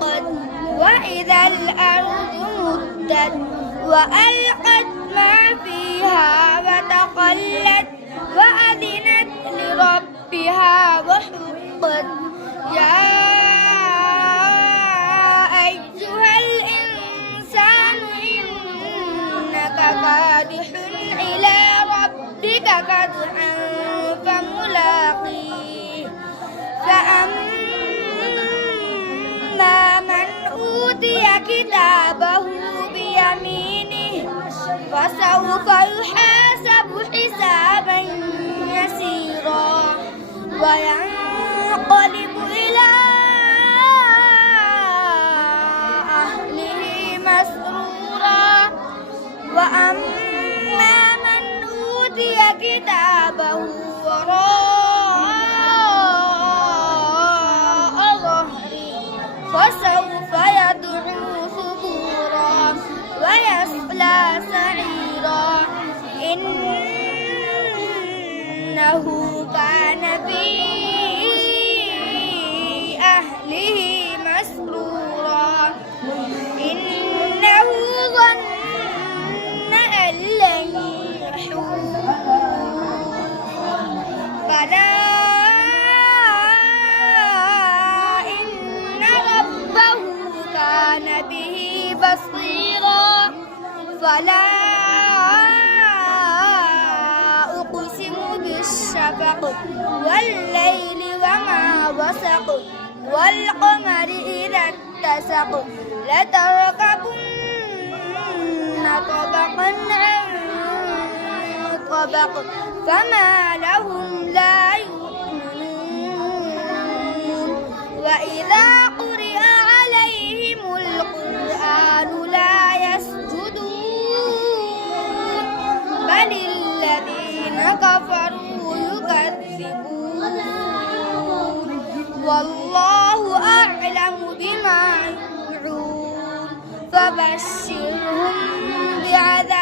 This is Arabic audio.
وشقت وإذا الأرض مدت وألقت ما فيها وتخلت وأذنت لربها وحقت يا أيها الإنسان إنك كادح إلى ربك كدحا فملاقيه فأما من أوتي كتابه بيمينه فسوف يحاسب حسابا يسيرا وينقلب إلى أهله مسرورا وأما من أوتي كتابه وراء ظهره فسوف يدعو ثبورا ويصلى سعيرا إنه كان في أهله مسرورا إنه ظن أن لن يحور بلى إن ربه كان به بصيرا فلا أقسم بالشفق والليل وما وسق والقمر إذا اتسق لتركبن طبقا عن طبق فما لهم لا يؤمنون وإذا قرئ عليهم القرآن لا يسجدون بل الذين كفروا يكذبون والله أعلم بما يوعون فبشرهم بعذاب